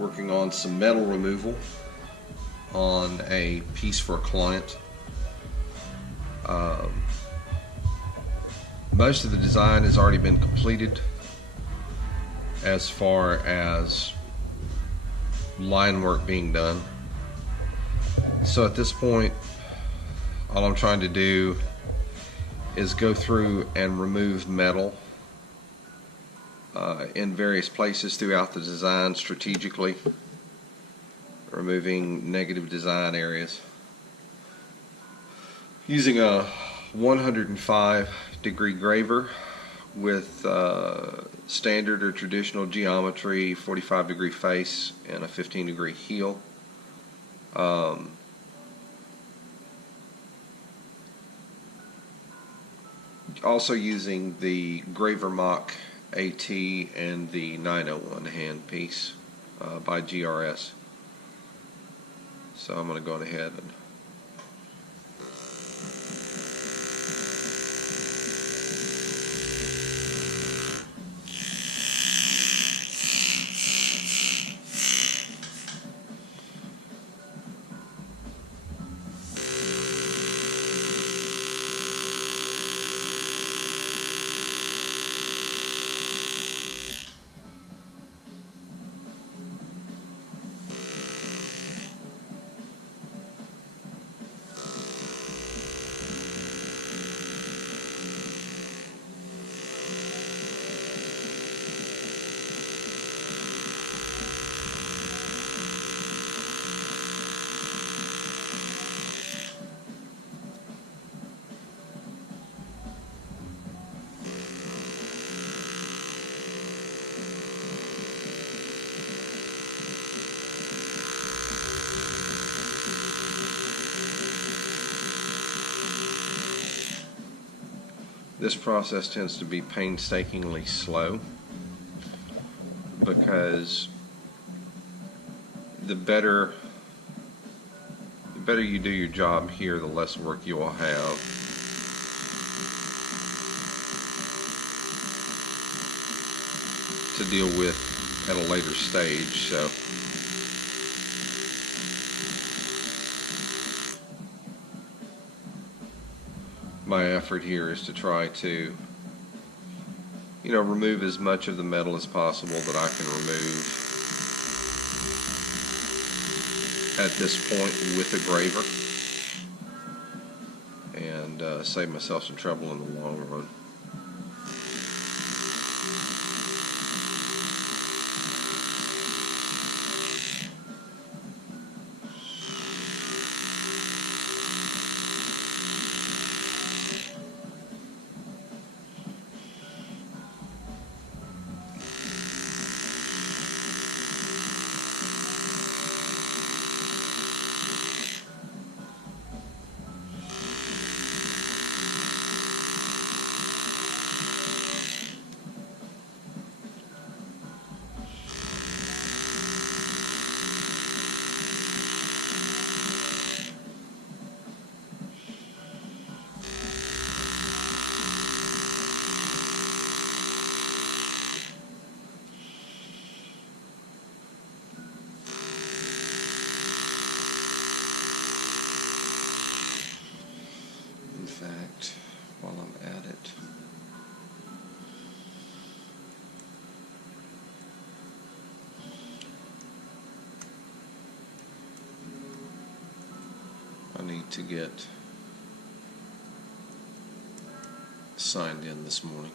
working on some metal removal on a piece for a client. Most of the design has already been completed as far as line work being done. So at this point, all I'm trying to do is go through and remove metal in various places throughout the design strategically, removing negative design areas. Using a 105-degree graver with standard or traditional geometry, 45-degree face, and a 15-degree heel. Also using the Graver Mock AT and the 901 handpiece by GRS. So I'm going to go ahead and this process tends to be painstakingly slow because the better you do your job here, the less work you will have to deal with at a later stage. So my effort here is to try to, remove as much of the metal as possible that I can remove at this point with a graver, and save myself some trouble in the long run. While I'm at it, I need to get signed in this morning.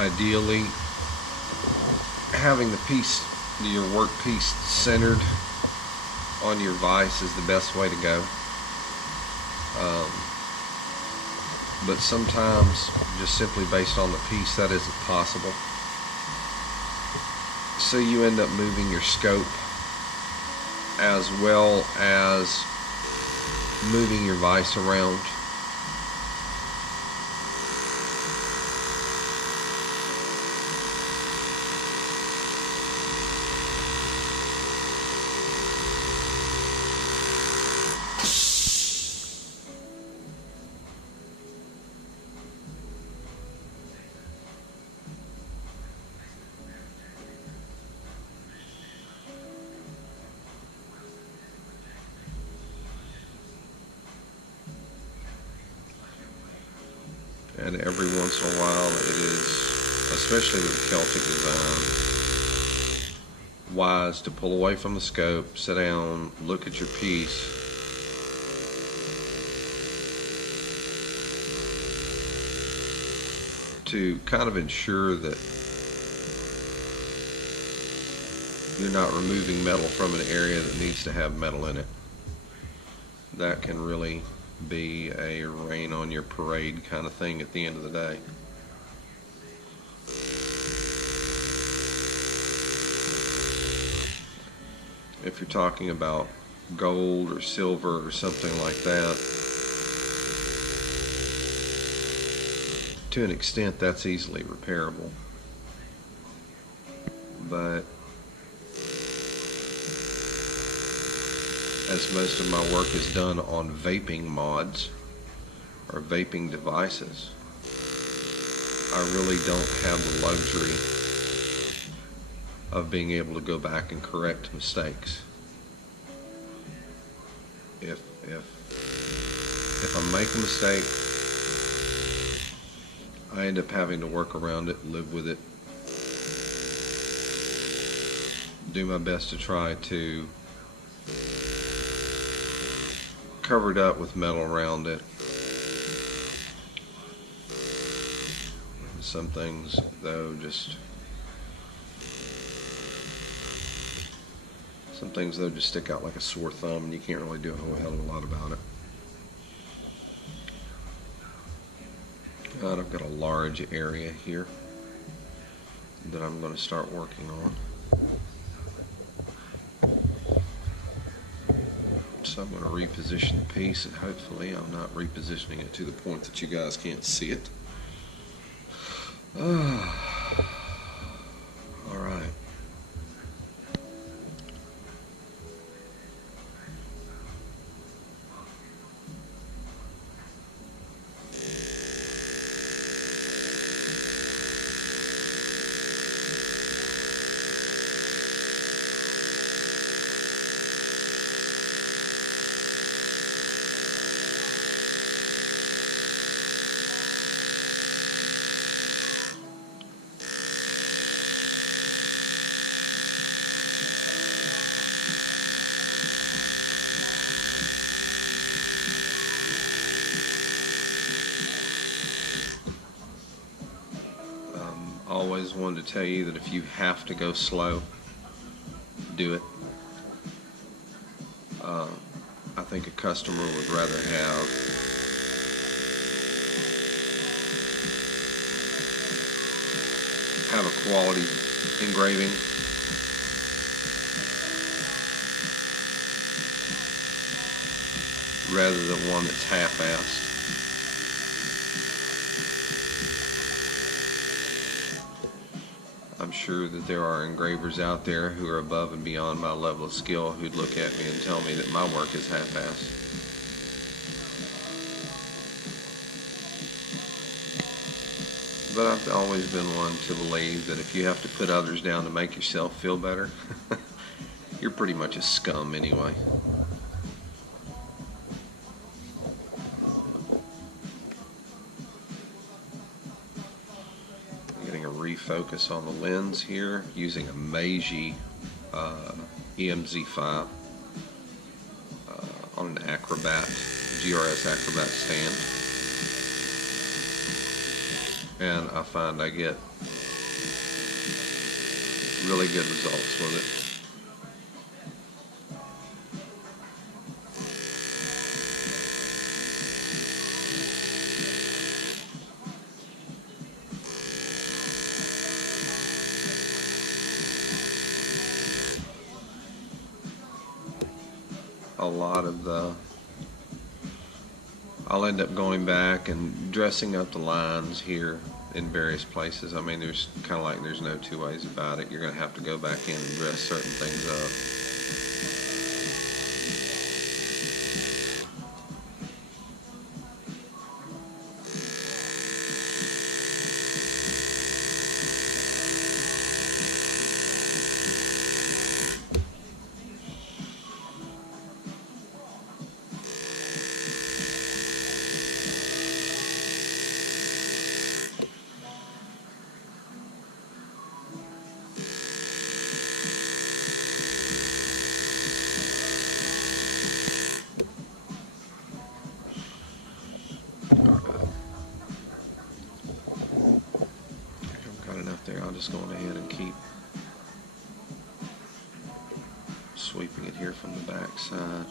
Ideally, having the piece, your work piece centered on your vise is the best way to go. But sometimes, just simply based on the piece, that isn't possible. So you end up moving your scope as well as moving your vise around. And every once in a while it is, especially with Celtic design, wise to pull away from the scope, sit down, look at your piece, to kind of ensure that you're not removing metal from an area that needs to have metal in it. That can really be a rain on your parade kind of thing at the end of the day. If you're talking about gold or silver or something like that, to an extent that's easily repairable. But as most of my work is done on vaping mods or vaping devices, I really don't have the luxury of being able to go back and correct mistakes. If I make a mistake, I end up having to work around it, live with it, do my best to try to cover it up with metal around it. Some things though just stick out like a sore thumb, and you can't really do a whole hell of a lot about it. And I've got a large area here that I'm going to start working on. So I'm going to reposition the piece, and hopefully I'm not repositioning it to the point that you guys can't see it. All right. Always wanted to tell you that if you have to go slow, do it. I think a customer would rather have a quality engraving rather than one that's half-assed. I'm sure that there are engravers out there who are above and beyond my level of skill who'd look at me and tell me that my work is half-assed. But I've always been one to believe that if you have to put others down to make yourself feel better, you're pretty much a scum anyway. Refocus on the lens here using a Meiji EMZ5 on an Acrobat, GRS Acrobat stand. and I find I get really good results with it. A lot of I'll end up going back and dressing up the lines here in various places. I mean, there's kind of like there's no two ways about it. You're going to have to go back in and dress certain things up. There, I'll just go on ahead and keep sweeping it here from the back side.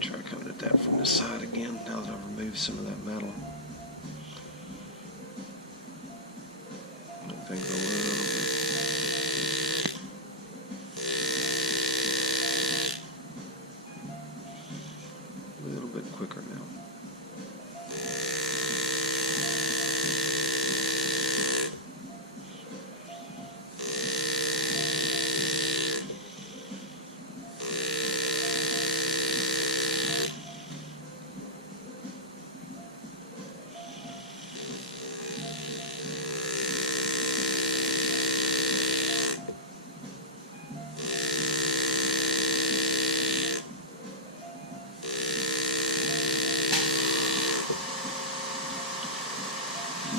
Try coming at that from this side again now that I've removed some of that metal. I think a little bit quicker now.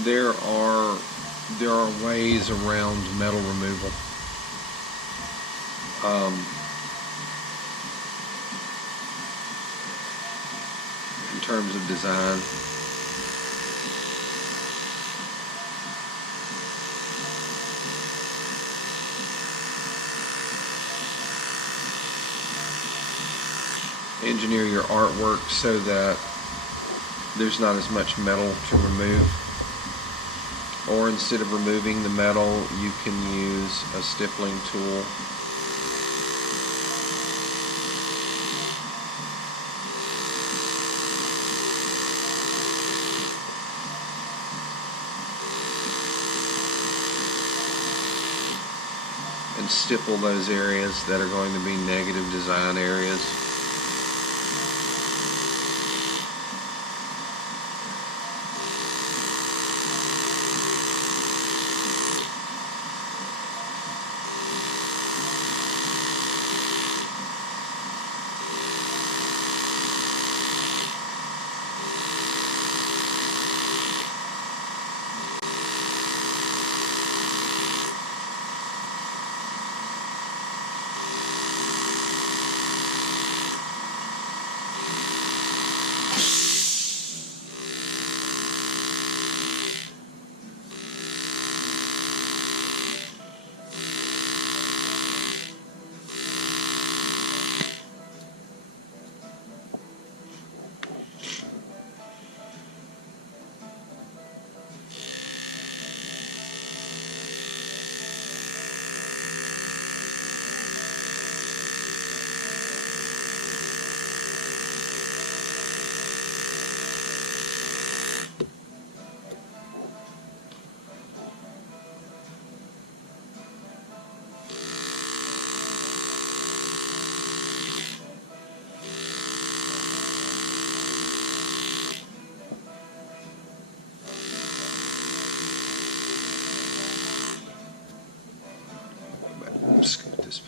There are ways around metal removal. In terms of design. Engineer your artwork so that there's not as much metal to remove. Or instead of removing the metal, you can use a stippling tool. And stipple those areas that are going to be negative design areas.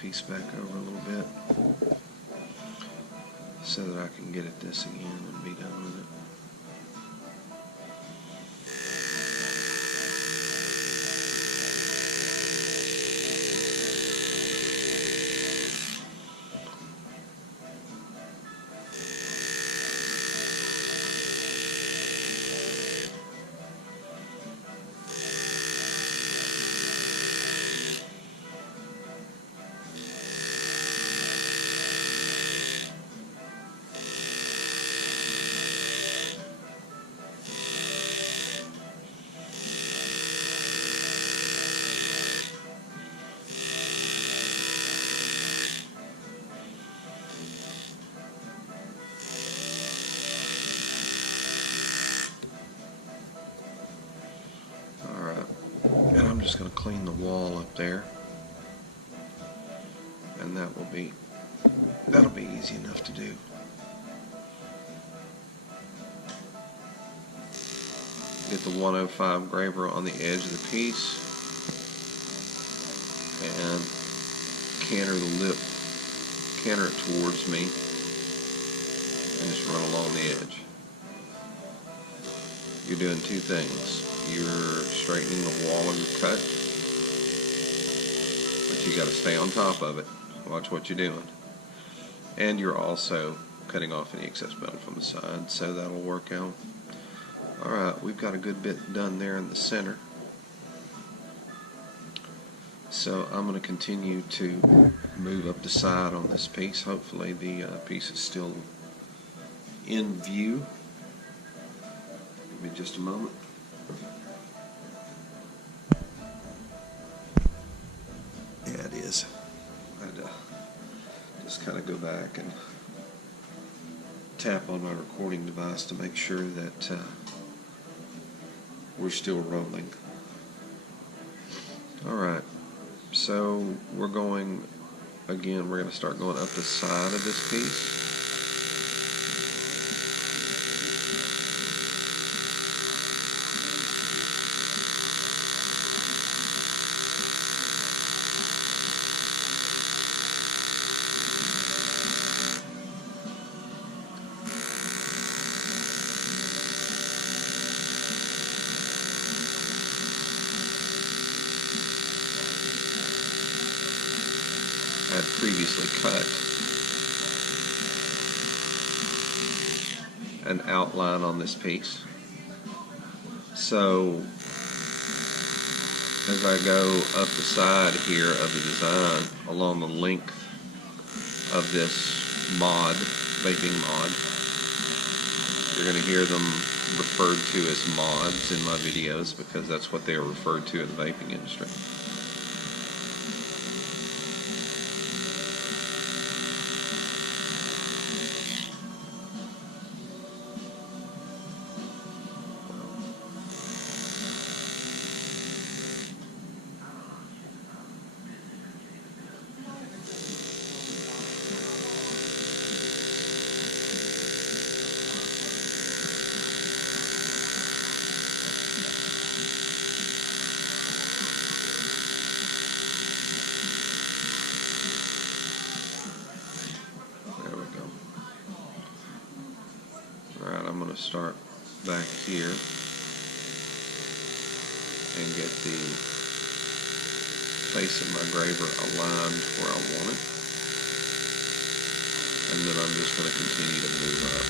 piece back over a little bit so that I can get at this again and be done with it. And I'm just going to clean the wall up there, and that'll be easy enough to do. Get the 105 graver on the edge of the piece and canter the lip, canter it towards me, and just run along the edge. You're doing two things. You're straightening the wall of your cut, but you got to stay on top of it. Watch what you're doing. And you're also cutting off any excess metal from the side, so that'll work out. Alright, we've got a good bit done there in the center. So I'm going to continue to move up the side on this piece. Hopefully the piece is still in view. Give me just a moment. Yeah, it is. I'd just kind of go back and tap on my recording device to make sure that we're still rolling. Alright, so we're going to start going up the side of this piece. I had previously cut an outline on this piece. So as I go up the side here of the design along the length of this mod, vaping mod, you're going to hear them referred to as mods in my videos because that's what they are referred to in the vaping industry. I'm going to start back here and get the face of my graver aligned where I want it, and then I'm just going to continue to move up.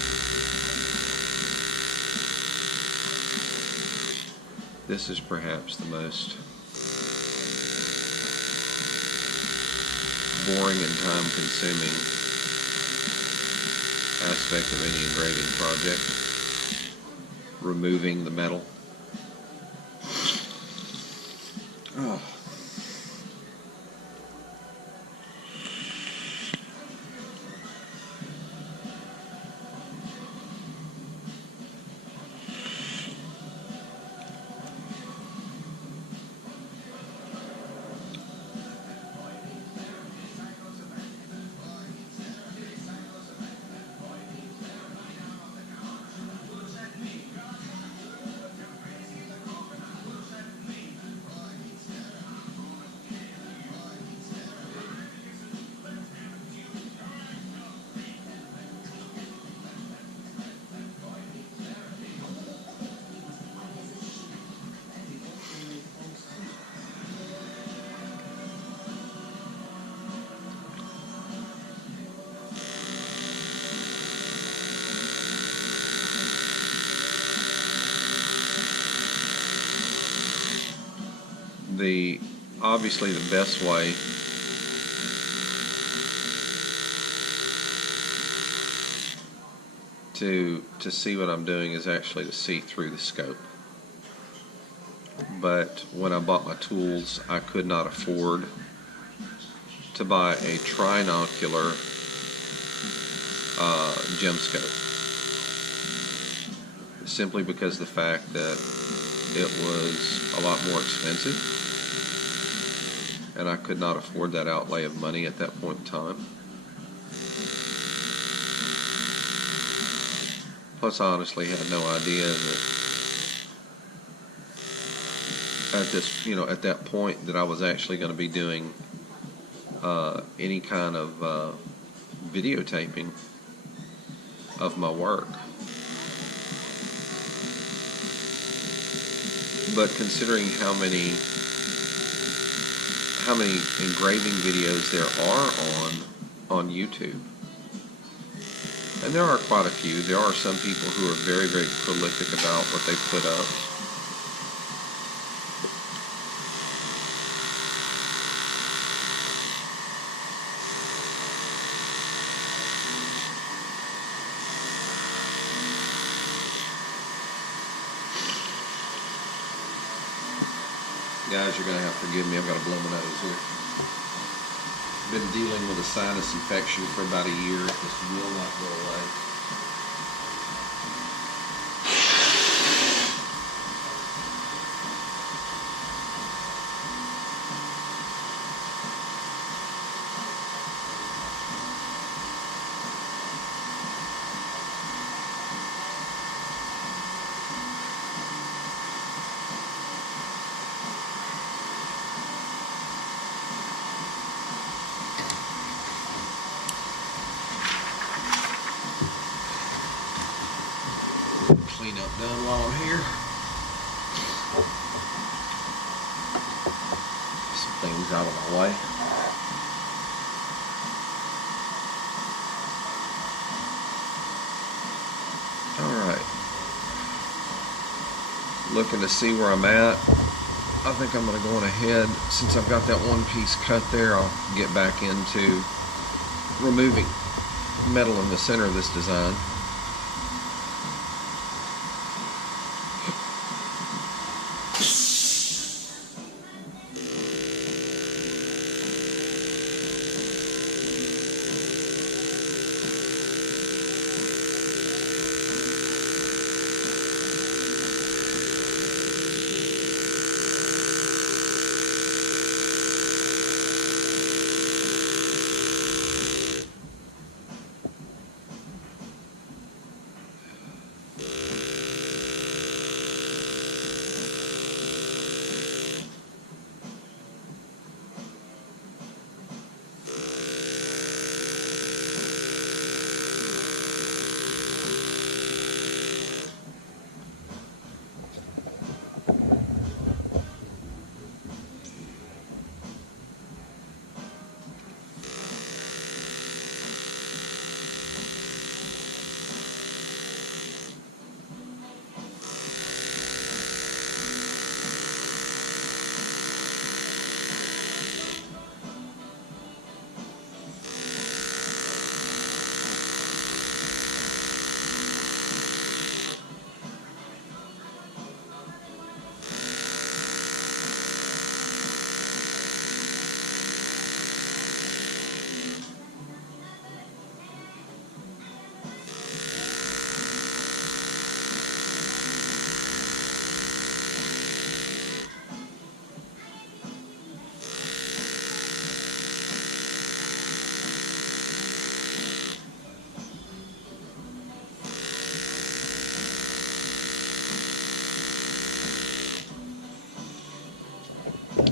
This is perhaps the most boring and time-consuming aspect of any engraving project, removing the metal. Oh. Obviously the best way to see what I'm doing is actually to see through the scope. But when I bought my tools, I could not afford to buy a trinocular gem scope, simply because of the fact that it was a lot more expensive, and I could not afford that outlay of money at that point in time. Plus, I honestly had no idea that at that point that I was actually going to be doing any kind of videotaping of my work. But considering how many engraving videos there are on YouTube, and there are quite a few. There are some people who are very, very prolific about what they put up. Guys, you're going to have to forgive me. I've got to blow my nose here. Been dealing with a sinus infection for about a year. It just will not go away. Clean up done while I'm here. Some things out of my way. Alright. Looking to see where I'm at. I think I'm going to go on ahead. Since I've got that one piece cut there, I'll get back into removing metal in the center of this design.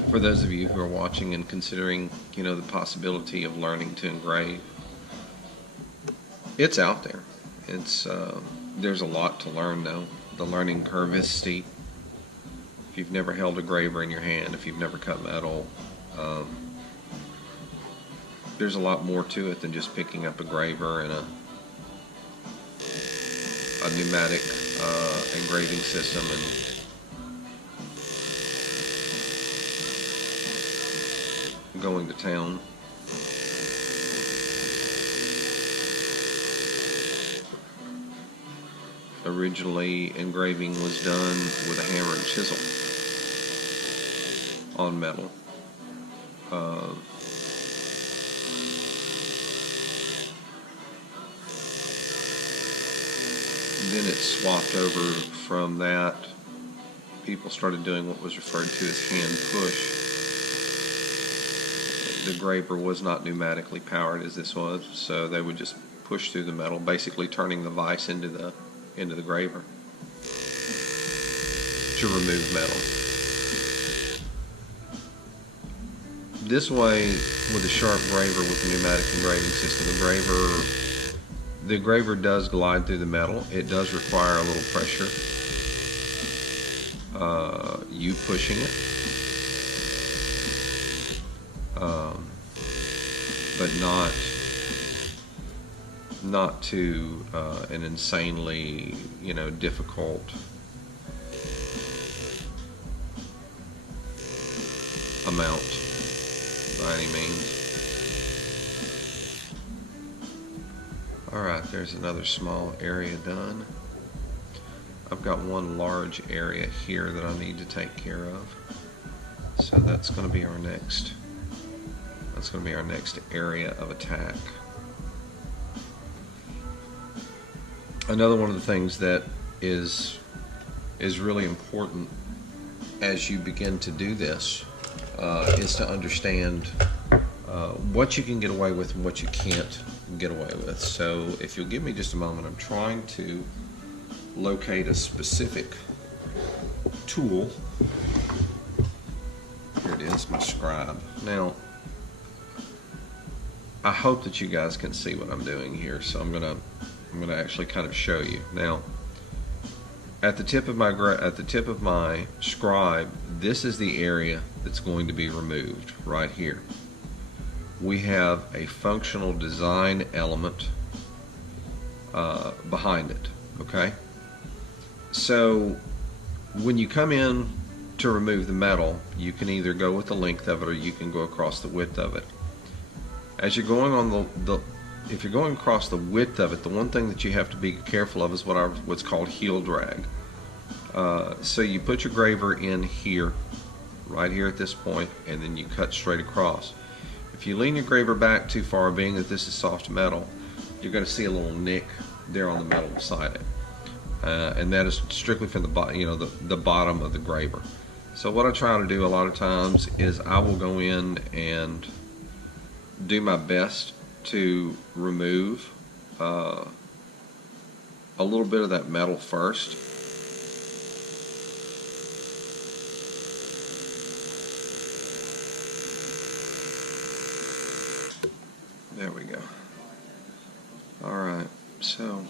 For those of you who are watching and considering, the possibility of learning to engrave, it's out there. There's a lot to learn, though. The learning curve is steep. If you've never held a graver in your hand, if you've never cut metal, there's a lot more to it than just picking up a graver and a pneumatic engraving system and going to town. Originally, engraving was done with a hammer and chisel on metal. Then it swapped over from that. People started doing what was referred to as hand push. The graver was not pneumatically powered as this was, so they would just push through the metal, basically turning the vise into the graver to remove metal. This way, with a sharp graver with a pneumatic engraving system, the graver does glide through the metal. It does require a little pressure. You pushing it. But not to an insanely, difficult amount by any means. Alright, there's another small area done. I've got one large area here that I need to take care of. So that's going to be our next area of attack. Another one of the things that is really important as you begin to do this is to understand what you can get away with and what you can't get away with. So if you'll give me just a moment, I'm trying to locate a specific tool. Here it is, my scribe. Now, I hope that you guys can see what I'm doing here, so I'm gonna actually kind of show you. Now, at the tip of my scribe, this is the area that's going to be removed right here. We have a functional design element behind it. Okay, so when you come in to remove the metal, you can either go with the length of it or you can go across the width of it. As you're going on if you're going across the width of it, the one thing that you have to be careful of is what's called heel drag. So you put your graver in here, right here at this point, and then you cut straight across. If you lean your graver back too far, being that this is soft metal, you're going to see a little nick there on the metal beside it, and that is strictly from the bottom of the graver. So what I try to do a lot of times is I will go in and do my best to remove a little bit of that metal first. There we go. Alright, so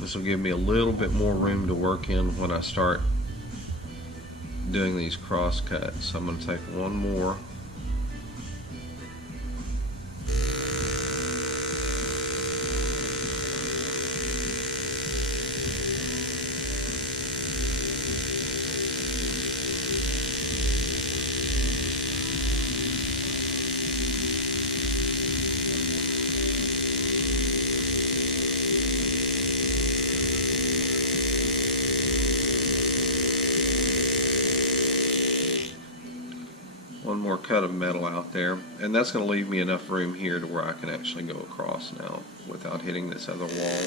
this will give me a little bit more room to work in when I start doing these cross cuts. So I'm going to take one more. One more cut of metal out there, and that's going to leave me enough room here to where I can actually go across now without hitting this other wall.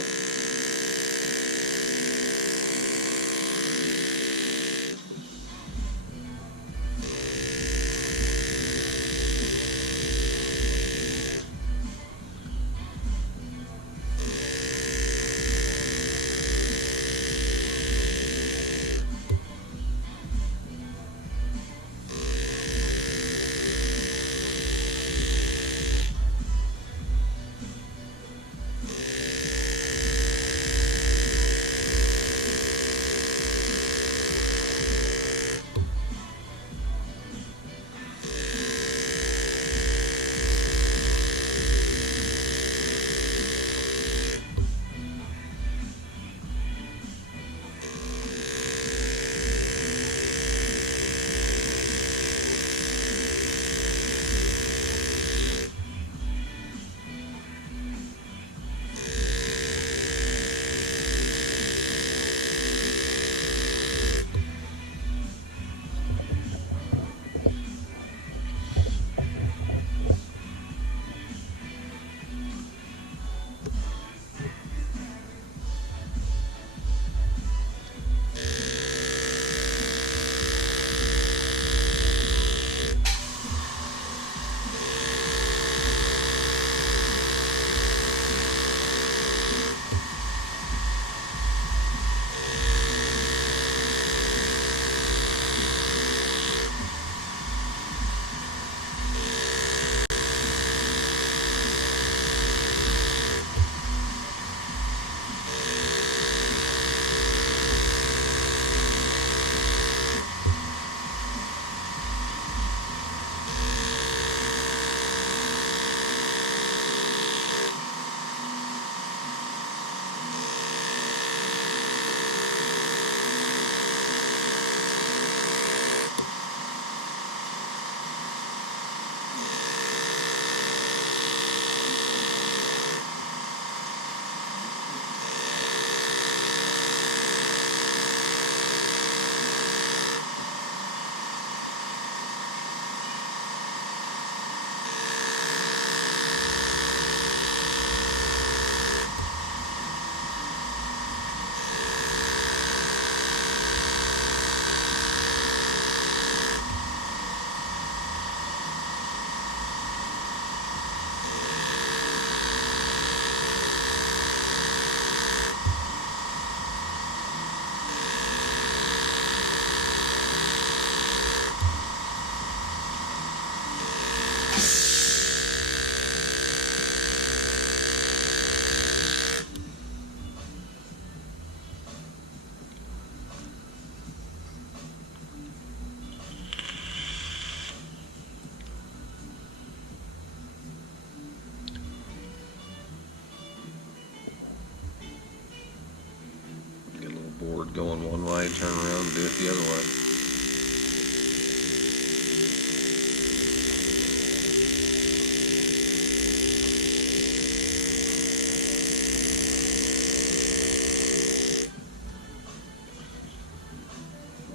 board going one way, turn around and do it the other way.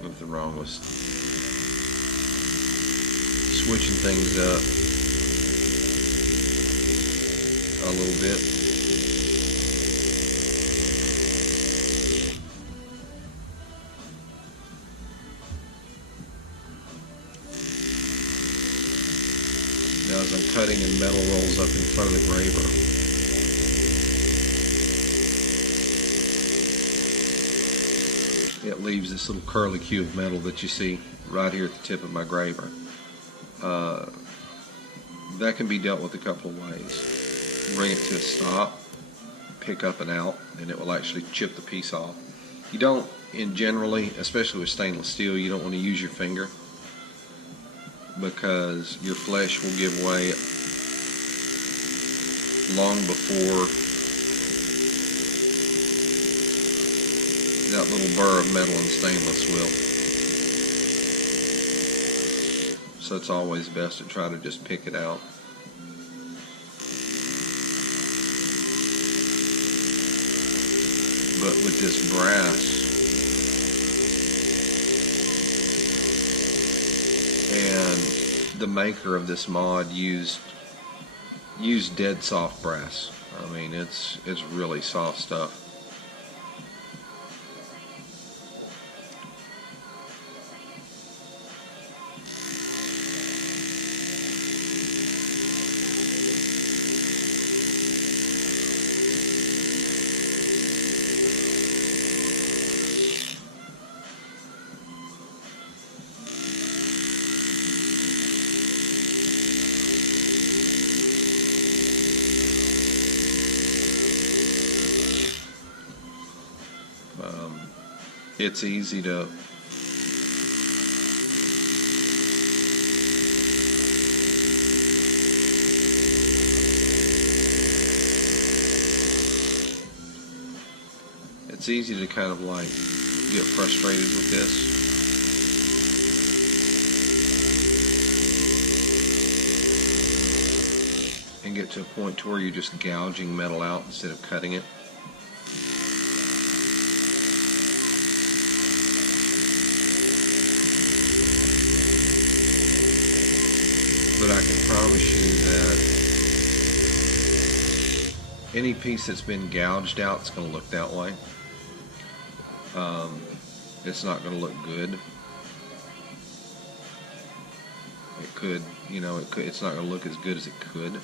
Nothing wrong with switching things up a little bit. Now as I'm cutting and metal rolls up in front of the graver, it leaves this little curly cue of metal that you see right here at the tip of my graver. That can be dealt with a couple of ways. Bring it to a stop, pick up and out, and it will actually chip the piece off. You don't, generally, especially with stainless steel, you don't want to use your finger, because your flesh will give way long before that little burr of metal and stainless will. So it's always best to try to just pick it out. But with this brass, and the maker of this mod used dead soft brass. I mean, it's really soft stuff. It's easy to kind of like get frustrated with this. And get to a point to where you're just gouging metal out instead of cutting it. But I can promise you that any piece that's been gouged out is going to look that way. It's not going to look good. It could, you know, it's not going to look as good as it could.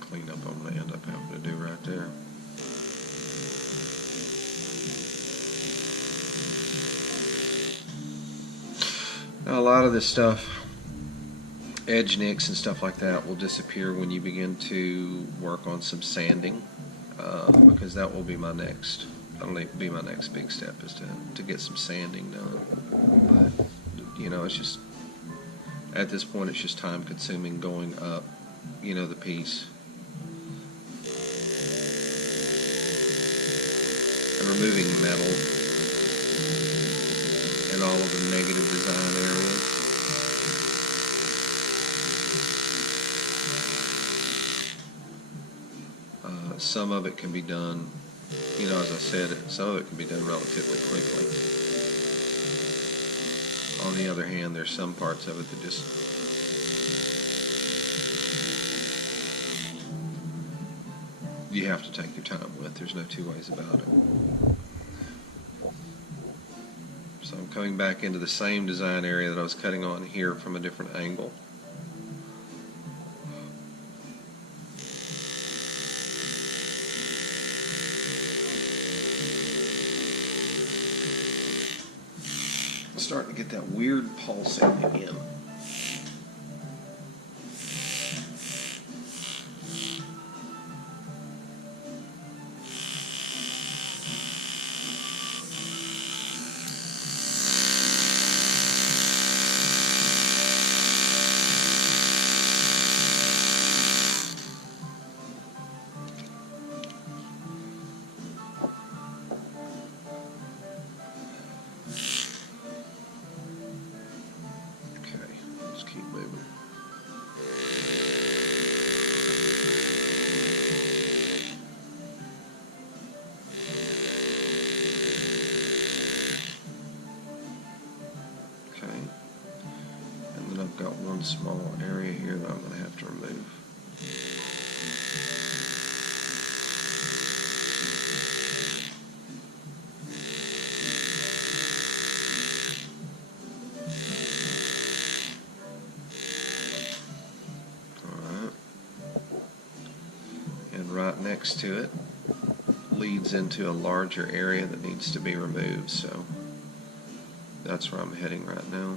Cleanup I'm going to end up having to do right there. Now, a lot of this stuff, edge nicks and stuff like that, will disappear when you begin to work on some sanding, because that will be my next. That'll be my next big step, is to get some sanding done. But you know, it's just at this point, it's just time consuming going up, you know, the piece. And removing metal and all of the negative design areas. Some of it can be done, you know, as I said, some of it can be done relatively quickly. On the other hand, there's some parts of it that just you have to take your time with. There's no two ways about it. So I'm coming back into the same design area that I was cutting on here from a different angle. I'm starting to get that weird pulsing again. right next to it leads into a larger area that needs to be removed, so that's where I'm heading right now.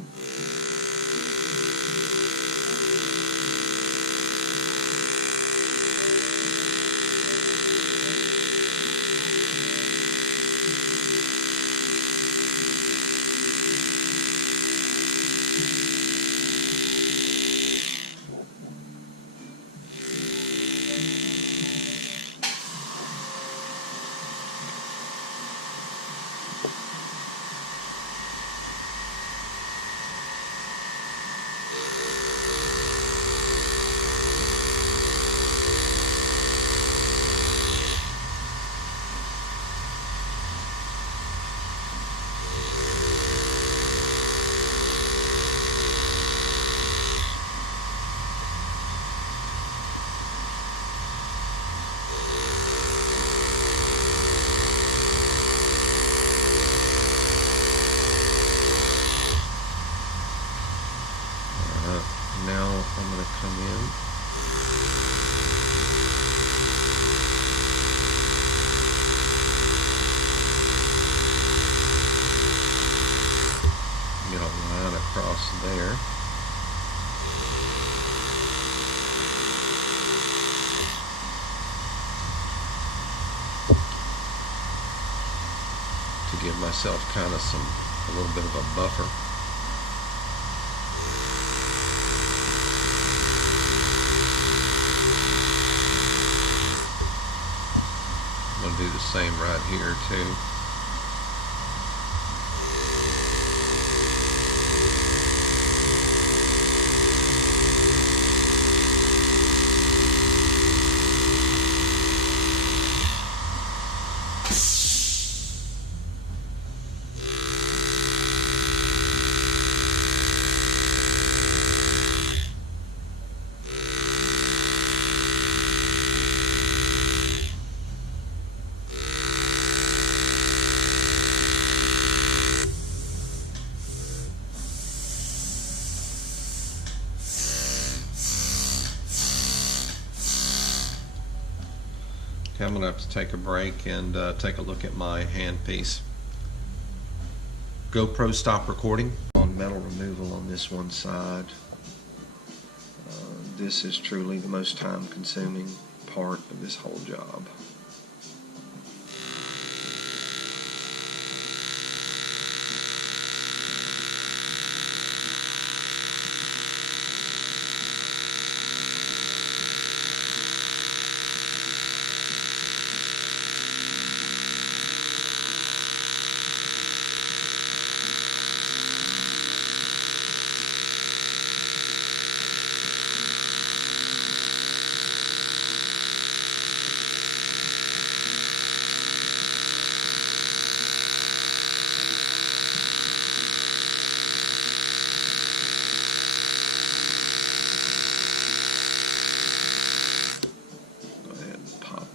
Now I'm going to come in. Get a line across there. To give myself kind of a little bit of a buffer. I'm going to do the same right here too. I'm going to have to take a break and take a look at my handpiece. GoPro stop recording. On metal removal on this one side. This is truly the most time consuming part of this whole job.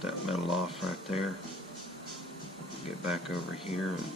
That metal off right there. Get back over here and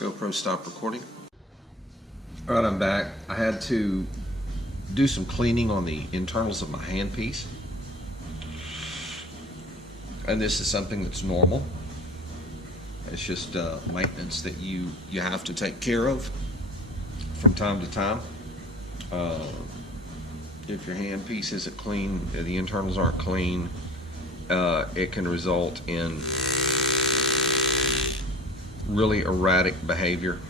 GoPro stop recording. Alright, I'm back. I had to do some cleaning on the internals of my handpiece. And this is something that's normal. It's just maintenance that you have to take care of from time to time. If your handpiece isn't clean, the internals aren't clean, it can result in really erratic behavior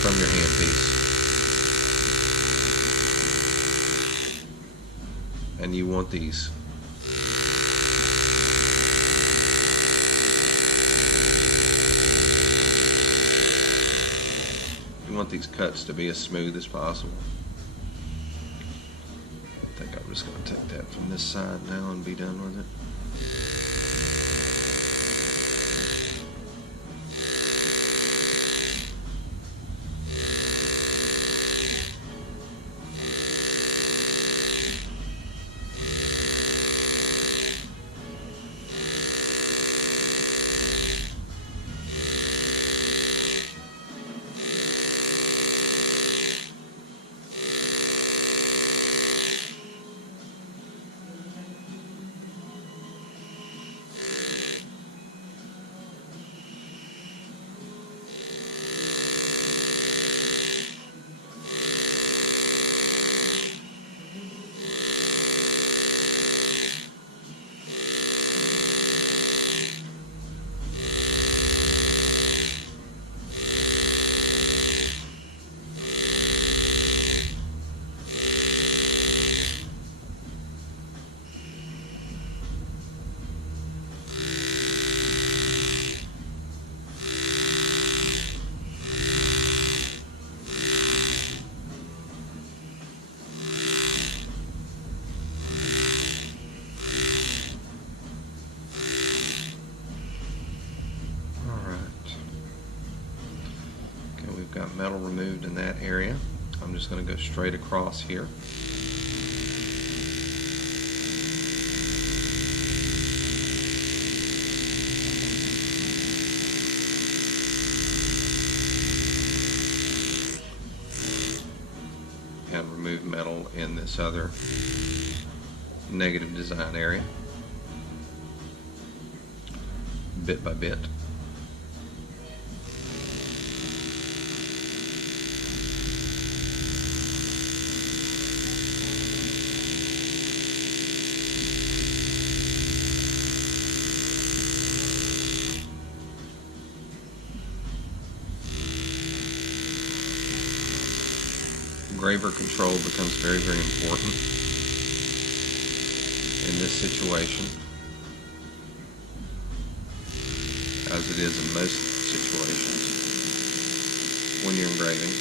from your handpiece. And you want these cuts to be as smooth as possible. I think I'm just going to take that from this side now and be done with it. Got metal removed in that area. I'm just going to go straight across here. And remove metal in this other negative design area, bit by bit. Engraver control becomes very, very important in this situation, as it is in most situations when you're engraving.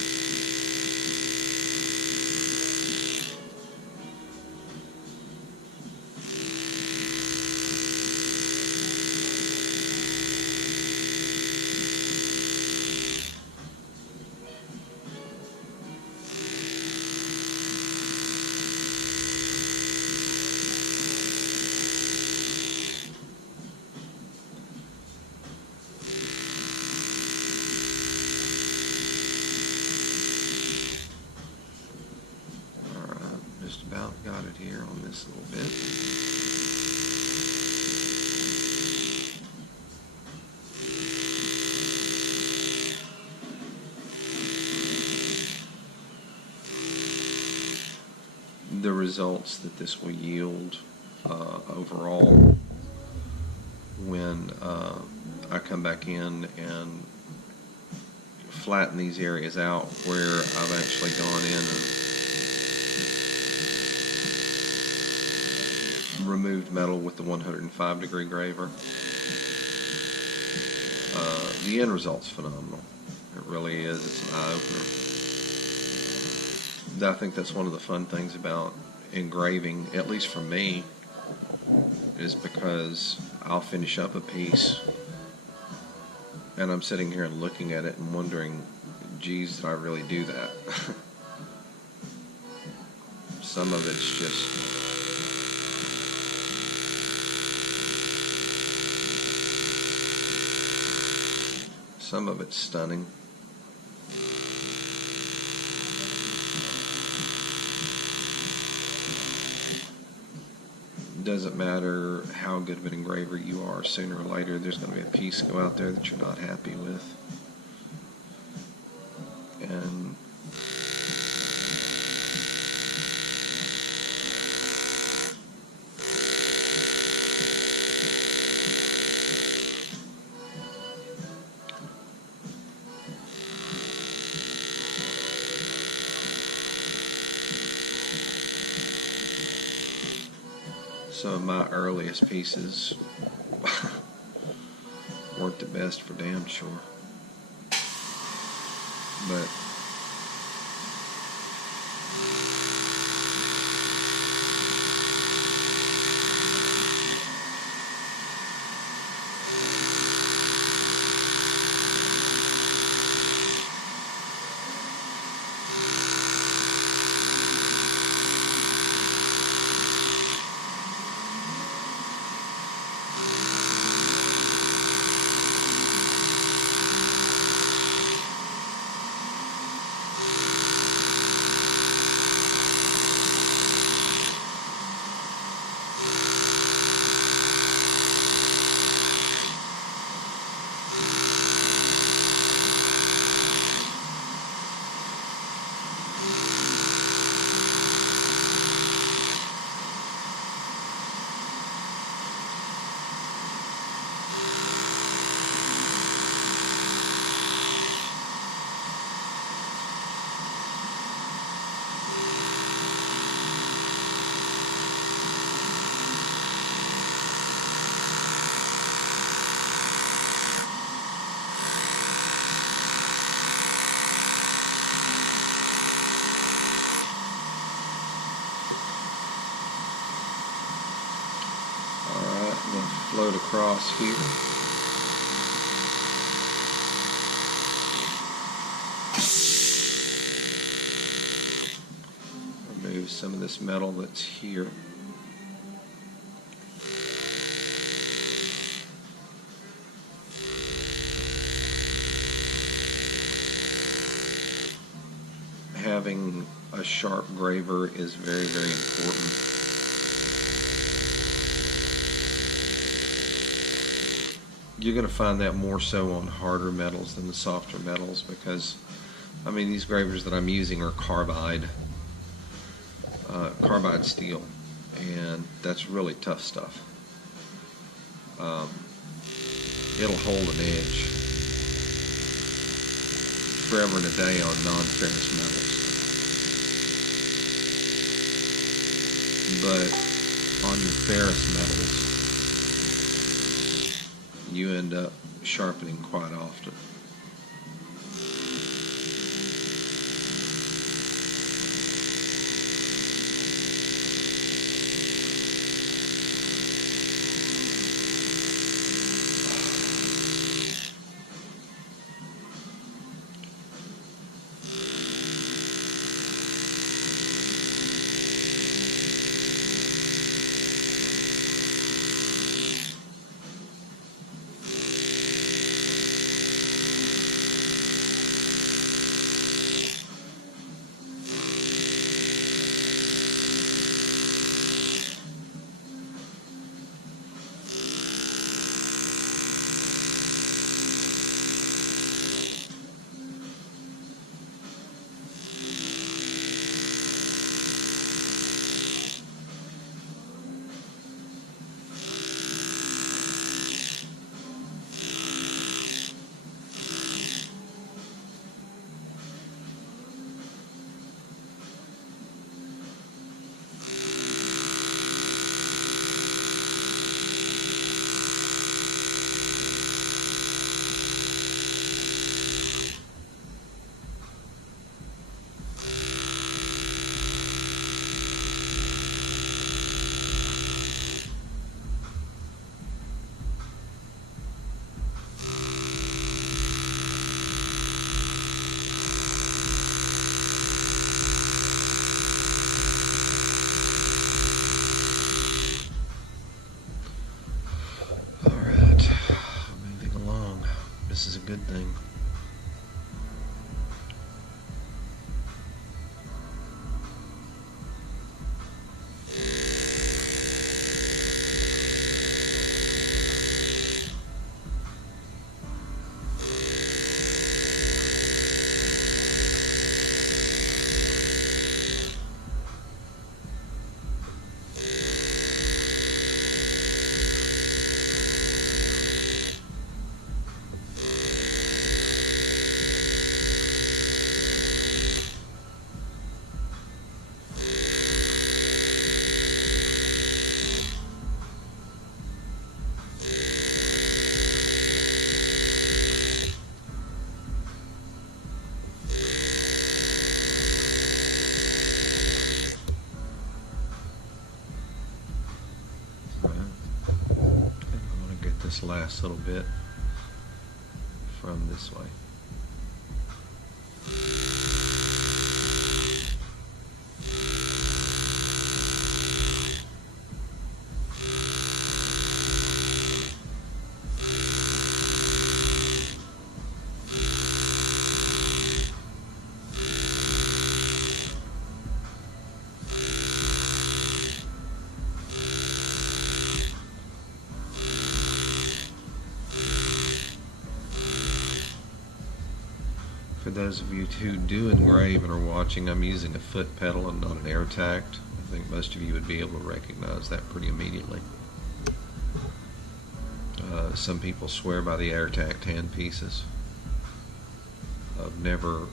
Just about got it here on this little bit. The results that this will yield overall when I come back in and flatten these areas out where I've actually gone in and removed metal with the 105-degree graver. The end result's phenomenal. It really is. It's an eye-opener. I think that's one of the fun things about engraving, at least for me, is because I'll finish up a piece and I'm sitting here and looking at it and wondering, geez, did I really do that? Some of it's just stunning. Doesn't matter how good of an engraver you are, sooner or later there's going to be a piece go out there that you're not happy with. And Some of my earliest pieces weren't the best for damn sure. But float across here. Remove some of this metal that's here. Having a sharp graver is very, very important. You're going to find that more so on harder metals than the softer metals, because I mean, these gravers that I'm using are carbide steel, and that's really tough stuff. It'll hold an edge forever and a day on non-ferrous metals, but on your ferrous metals you end up sharpening quite often. last little bit from this way. For those of you who do engrave and are watching, I'm using a foot pedal and not an air tact. I think most of you would be able to recognize that pretty immediately. Some people swear by the air tact hand pieces. I've never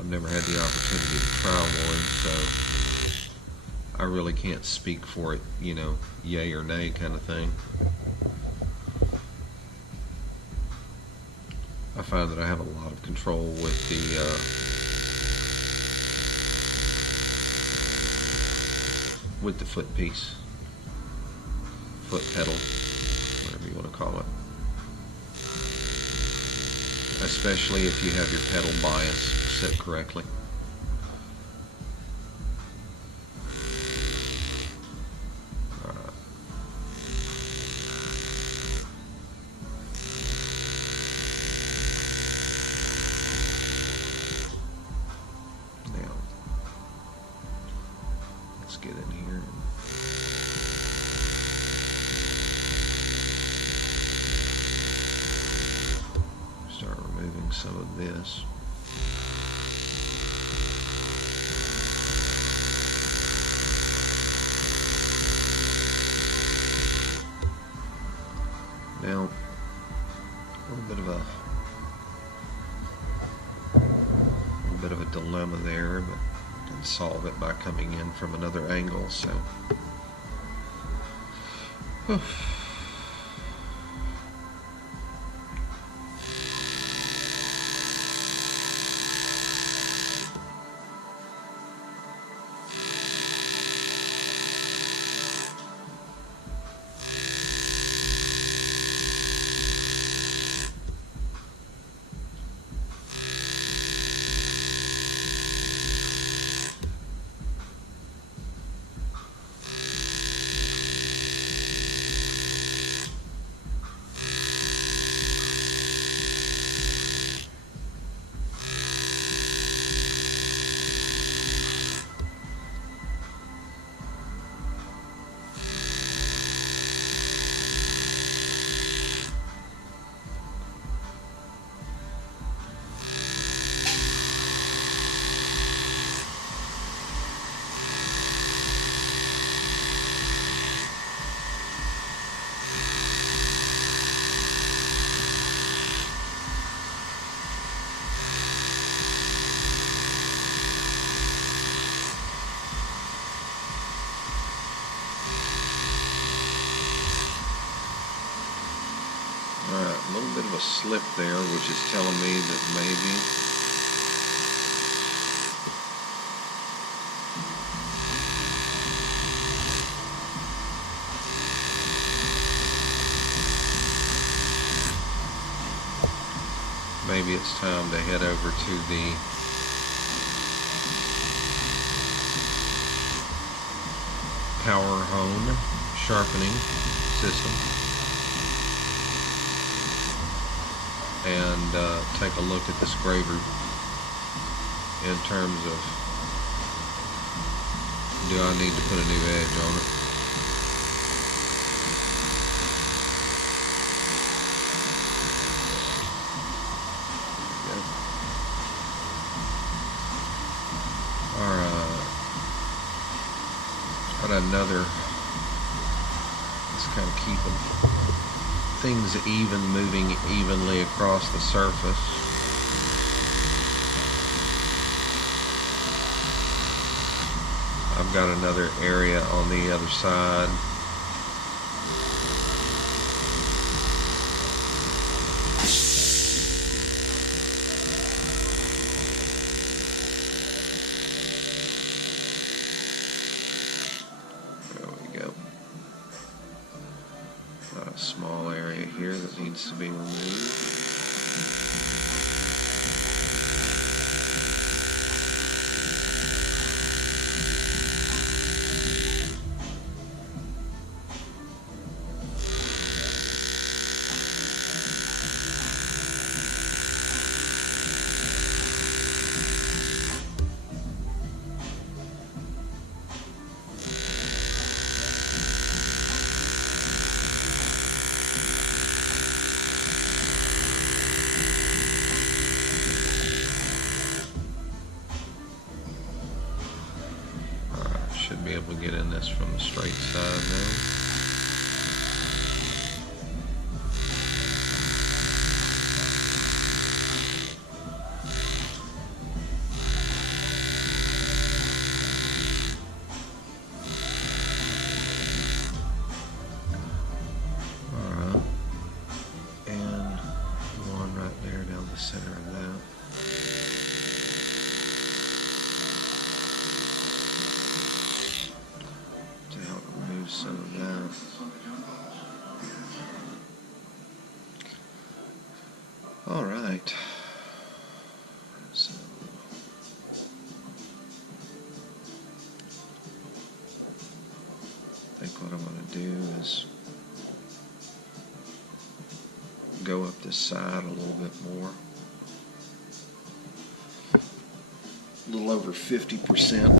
had the opportunity to try one, so I really can't speak for it, you know, yay or nay kind of thing. I find that I have a lot of control with the foot piece, foot pedal, whatever you want to call it. Especially if you have your pedal bias set correctly. Get in here and start removing some of this. Now, a little bit of a dilemma there, but can solve it by coming in from another angle. So a little bit of a slip there, which is telling me that maybe it's time to head over to the power hone sharpening system and take a look at this graver in terms of, do I need to put a new edge on it? Another, let's kind of keep things even, moving evenly across the surface. I've got another area on the other side. remove. Should be able to get in this from the straight side now. Alright. And one right there down the center of that. Some of that. All right. So I think what I'm going to do is go up this side a little bit more. A little over 50%.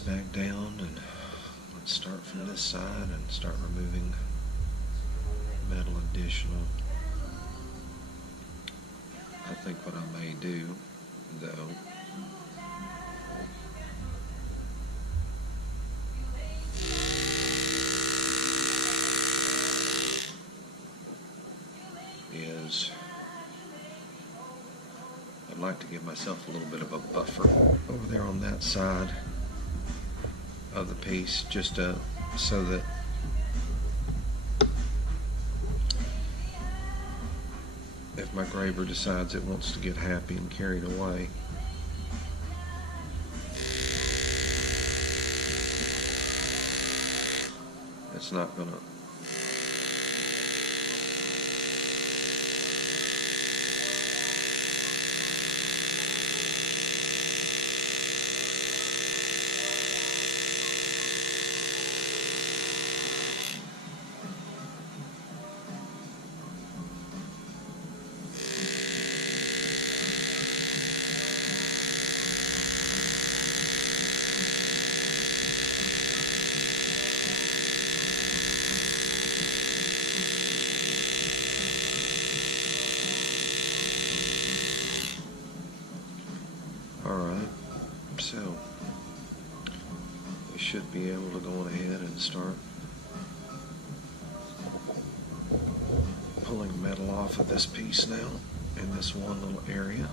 back down, and let's start from this side and start removing metal additional. I think what I may do, though, is I'd like to give myself a little bit of a buffer over there on that side of the piece, just so that if my graver decides it wants to get happy and carried away, it's not gonna So we should be able to go ahead and start pulling metal off of this piece now in this one little area.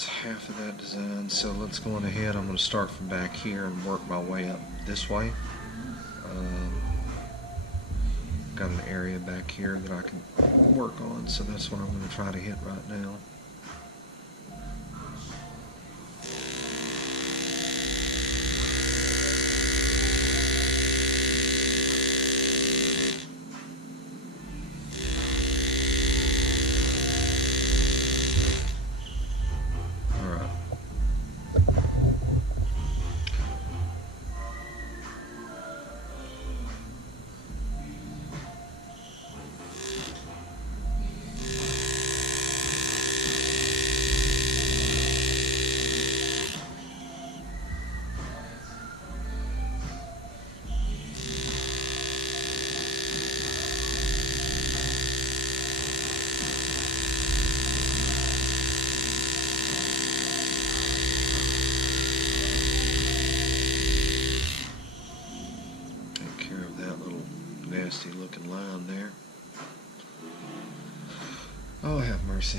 That's half of that design. So let's go on ahead. I'm going to start from back here and work my way up this way. Got an area back here that I can work on, so that's what I'm going to try to hit right now. Nasty looking line there. Oh, have mercy.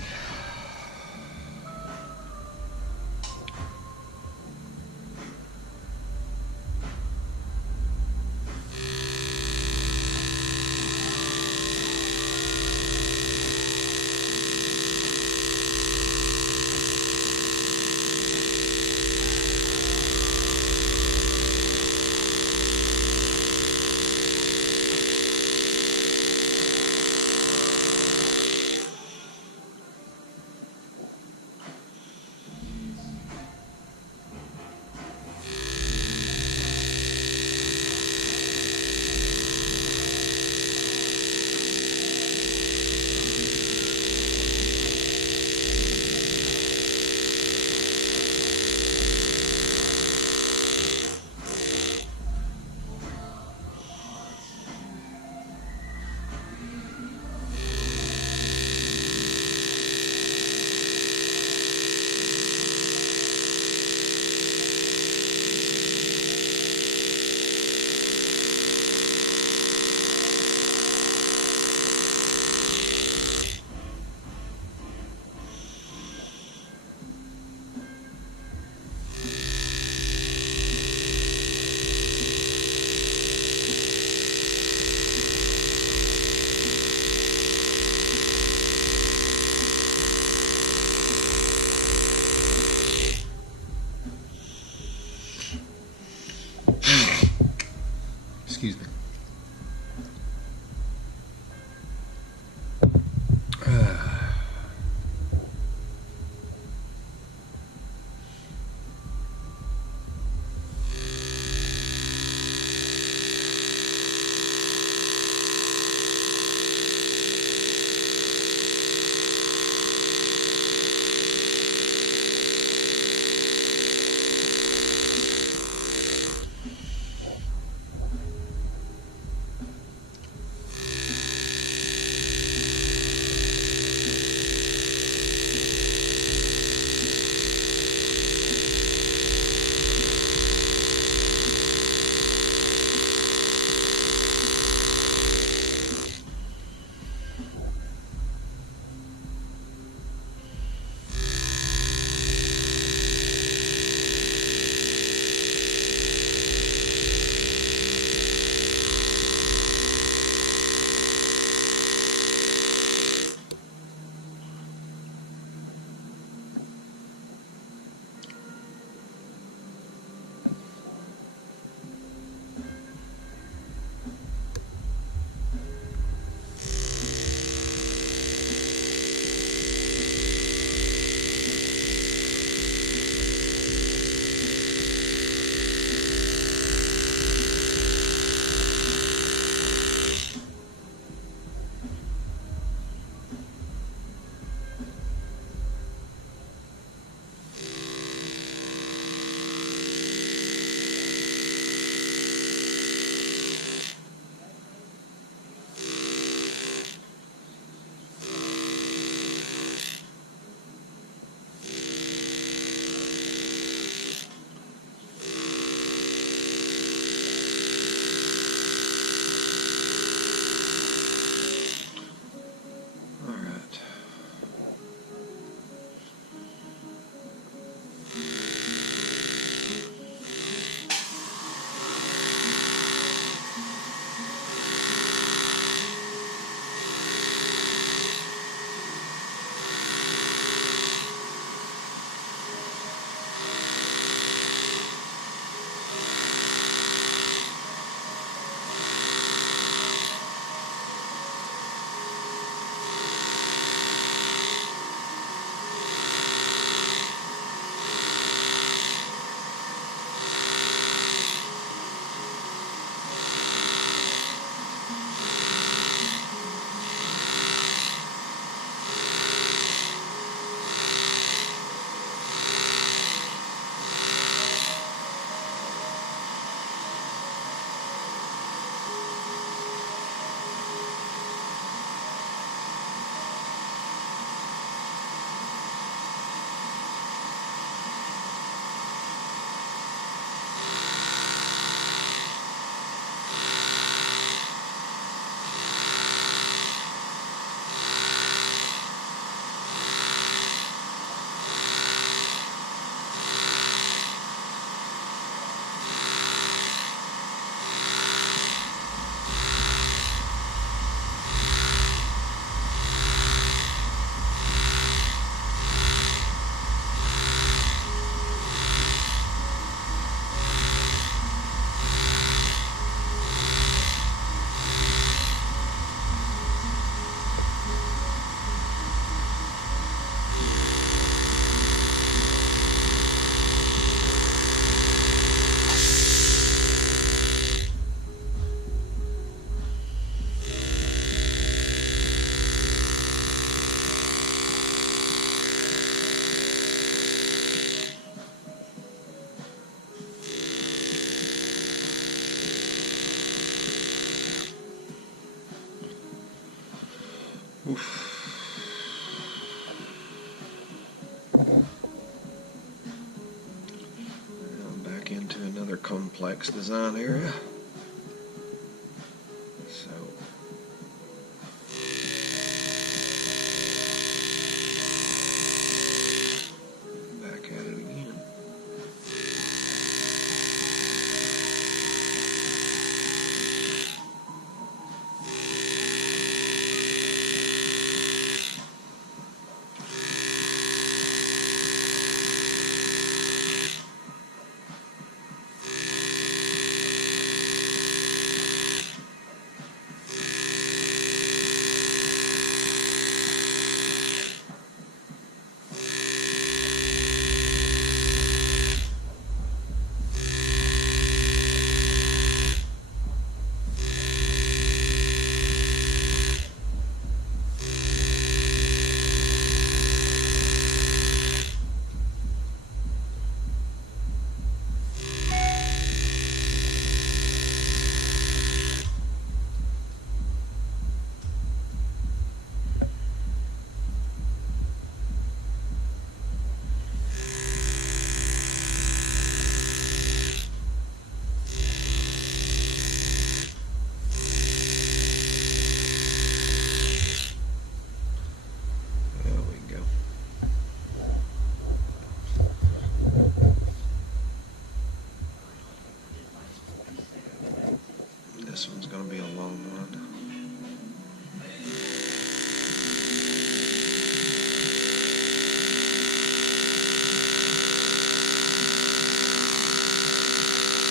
Back into another complex design area.